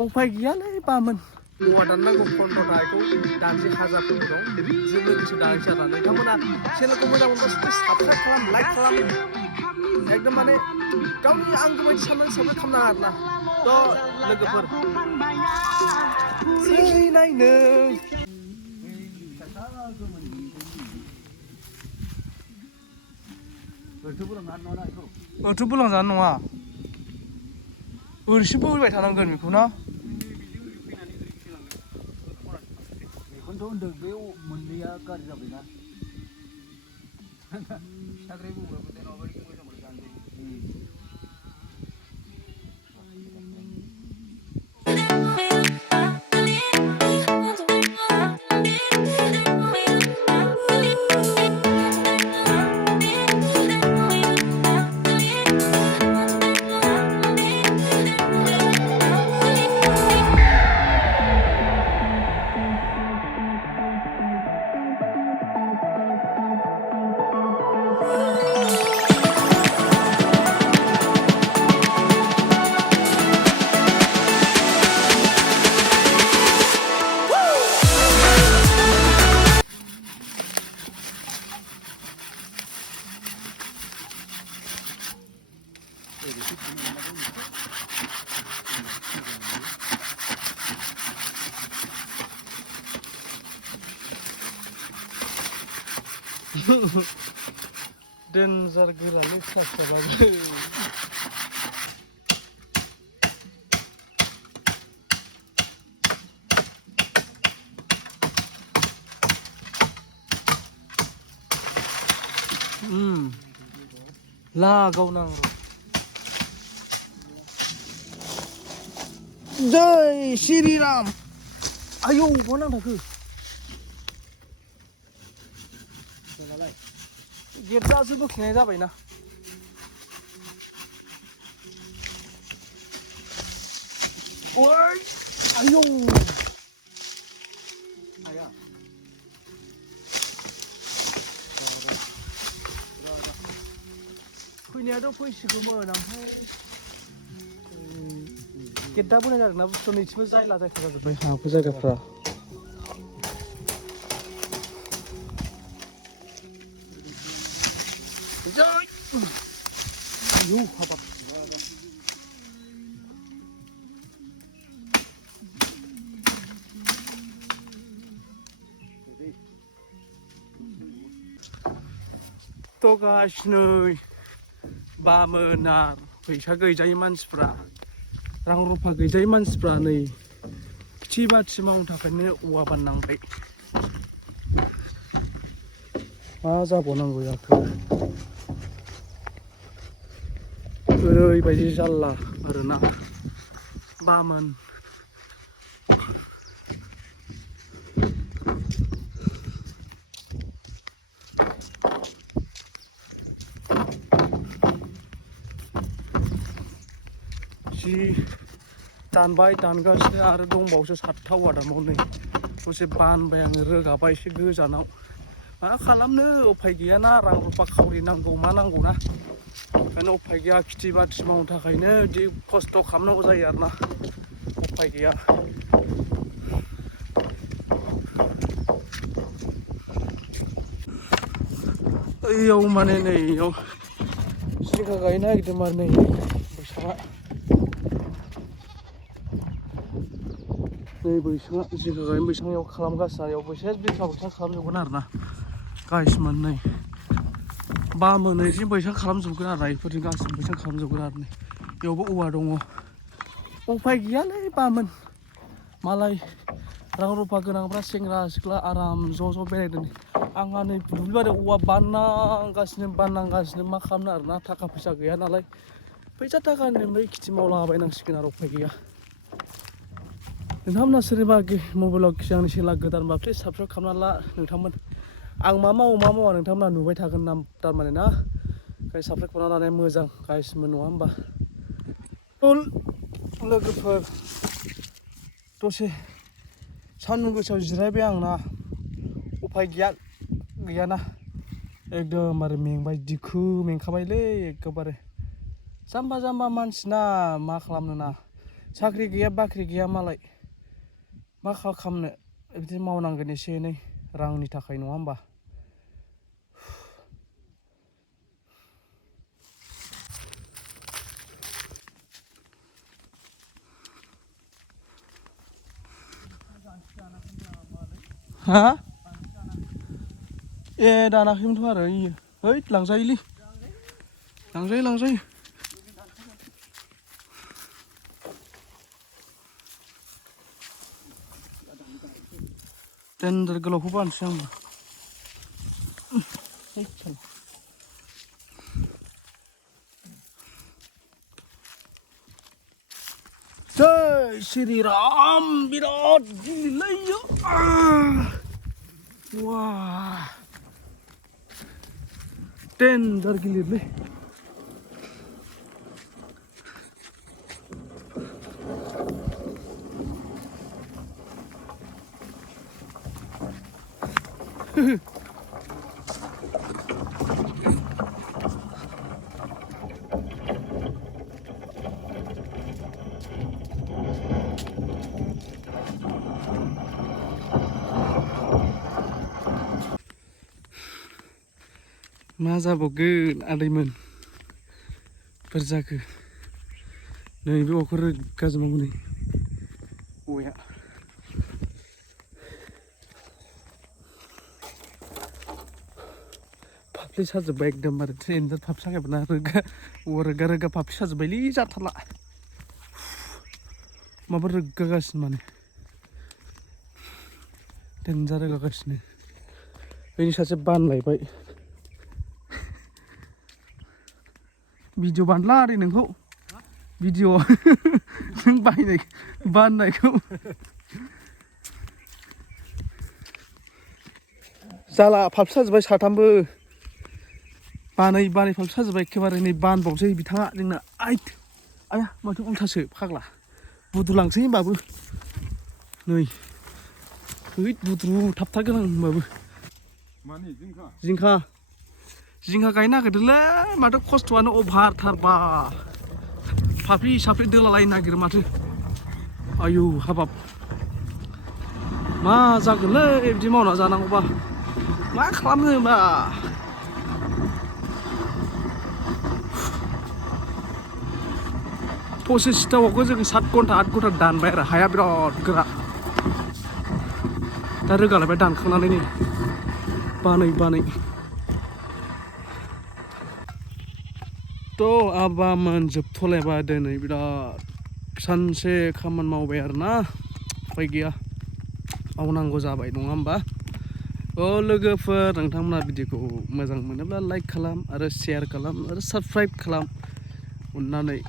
उफाय गैयालै बामोन औवा दाननांगौ 15टा बेखौ दानसे हाजारफोरबो दं जों लोगोसे दानसै आरोना नोंथांमोना चेनेलखौ मोजां मोनबा साबस्क्राइब खालाम लाइक खालाम एकदम माने गावनि आंगो बायदि साननानै साबस्क्राइब खालामनाङा आरोना थ' लोगोफोर जै नायनो ओरैथ' बोलांजानो नङा ओरैसो बोबाय थानांगोन बेखौ ना बेखौनोथ' होनदों बे मोननैया गाज्रि जाबायना फिसाद्राय बोबाबो जेन'बा मोजां मोजां जानो डेन्जार गोरालै फिसा फिसाबाबो लागावनांगौ जय श्रीराम आयौ मा नांथाखो गेटआसो बोखेनाय जाबायना ओइ आयौ आया फैनायाथ' फैसिगौमोन ओमफ्राय गेटआ बोनाय जादोंना बुस्थुआ नैथिंबो जायला जायखा जाजोब्बाय हाबो जायगाफ्रा आयौ हाबाब थ' गाइस नै बामोना फैसा गैजायै मानसिफ्रा रां रुफा गैजायै मानसिफ्रा नै खेथि बाथि मावनो थाखायनो औवा बाननांबाय मा जाबावनांगौ जाखो ओरैबायदि जारला आरोना बामोन जि दानबाय दानगासिनो आरो दंबावोसो 7था औवा दानबावो नै दसे बानबाय आङो रोगाबाय एसे गोजानाव मा खालामनो उफाय गैयाना रां रुफा खावरि नांगौ मा नांगौ ना ओंखायनो उफाय गैया खेथि बाथि मावनो थाखायनो बिदि खस्थ' खालामनांगौ जायो आरोना उफाय गैया ओइयाव माने नै इयाव जिंखा गायनो नागिरदों आरो नै बैसाङा नै बैसाङा जिंखा गायनो बैसाङाव खालामगासिनो इयावबो सेस बिखा खालामजोबगोन आरोना गाइस मोननै बामोन इदिनो बैसां खालामजोबगोन आरो इफोरजों गासिबो बैसां खालामजोबगोन आरो नै बेयावबो औवा दङ उफाय गैयालै बामोन मालाय रां रुफा गोनांफ्रा सेंग्रा सिख्ला आराम ज' ज' बेरायदों आंहा नै दुब्लि बारियाव औवा बाननांगासिनो मा खालामनो आरोना थाखा फैसा गैया नालाय फैसा थाखानि बै खेथि मावलाबायनांसिगोन आरो उफाय गैया नोंथांमोना सोरनिबा मबाइलाव आंनि चेनेला गोदानबा प्लिज साबस्क्राइब खालामना ला नोंथांमोन आं मा मावो नोंथांमोना नुबाय थागोन ना थारमाने ना ओंखायनो साबस्क्राइब खालामना लानाया मोजां गाइसमोन नङा होमबा लोगोफोर दसे सान्दुं गोसायाव जिरायबाय आंना उफाय गैयाना एकदमबारे मेंबाय दिखो मेंखाबायलै एखेबारे जाम्बा मानसिना मा खालामनो ना साख्रि गैया बाख्रि गैया मालाय मा खालामनो बिदि मावनांगोन एसे एनै रांनि थाखाय नङा होमबा हा ए दानाखैमोनथ' आरो इयो है लांजायोलै लांजायो टेन्डार गोलावखौ बानोसै आंबो जय श्री राम बिराद गिलिरलै वाह टेन्डार गिलिरलै मा जाबावगोन आदैमोन बोर जाखो नैबे अखा रोगाजोबनांगौ नै औवाया फाफ्लि साजोब्बाय एकदमबारे ट्रेनजों फाफ्लि साखायबोना रोगा रोगा फाफ्लि साजोब्बायलै जाथारला माबा रोगागासिनो माने टेनजार रोगागासिनो बैनि सासे बानलायबाय भिडिअ बानला आरो नोंखौ भिडिअ नों बाननायखौ जाला फाफ्लि साजोब्बाय साथामबो बानै फाफ्लि साजोब्बाय एखेबारे नै बानबावसै बिथाङा जोंना आइट आया माथो उल्थासो फाग्ला बुद्रुलांसै होनबाबो नै हैद बुद्रु थाबथागोन होनबाबो मानि जिंखा गायनो नागिरदोंलै माथो खस्थ'आनो अभारथारबा फाफ्लि साफ्लि दोलालायनो नागिरो माथो आयौ हाबाब मा जागोनलै बिदि मावना जानांगौबा मा खालामनो होनबा पसिस टावाखौ जोङो 7 घन्टा 8 घन्टा दानबाय आरो हाया बिराद गोरा दा रोगालायबाय दानखांनानै नै बानै थ' आबामोन जोबथ'लायबाय दिनै बिराद सानसे खामानि मावबाय आरोना उफाय गैया मावनांगौ जाबाय नङा होमबा लोगोफोर नोंथांमोना भिडिअखौ मोजां मोनोब्ला लाइक खालाम आरो शेयार खालाम आरो साबस्क्राइब खालाम अननानै